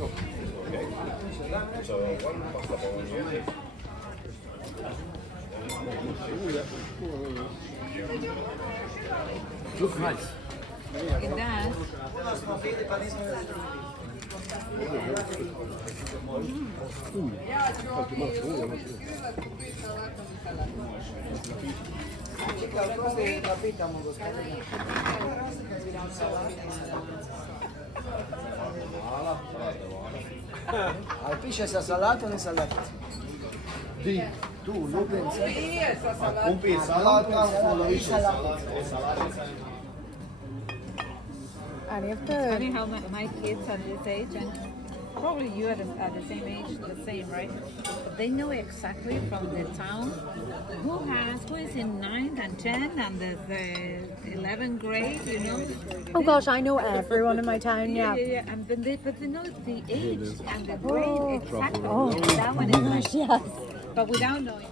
Okay. So one pasta bolognese. Looks nice. It does. Ali piše sa salatom i salatice. Di? Tu, lubenice. Kumpir, salata, I salatice. And you have It's to. funny how my kids are this age, and probably you are the same age, the same, right? But they know exactly from the town who is in 9th and 10th and the 11th grade, you know. Oh gosh, I know everyone in my town. Yeah. Yeah. And then but they know the age and the grade exactly. Oh, That one is like, yes. but without knowing.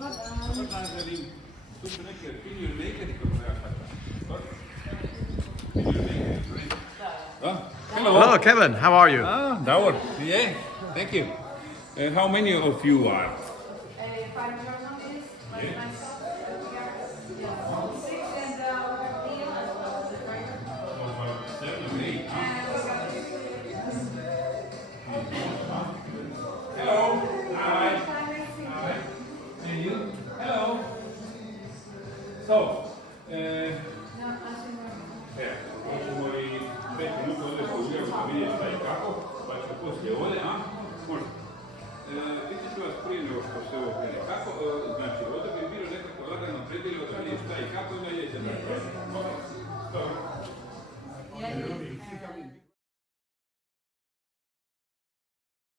Hello, Kevin. How are you? Douwe. Yeah, thank you. How many of you are? Hello. Hi. Hi. And you? Hello. So, možemo i 5 minuta ovdje pogledati da vidjeti šta i kako, pa ću poslije ovdje, a? Može. Pitat ću vas prije nego što se ovo krene. Kako, znači, ovdje bi bilo nekako lagano predjeljivo da vidjeti šta i kako, onda idete dalje.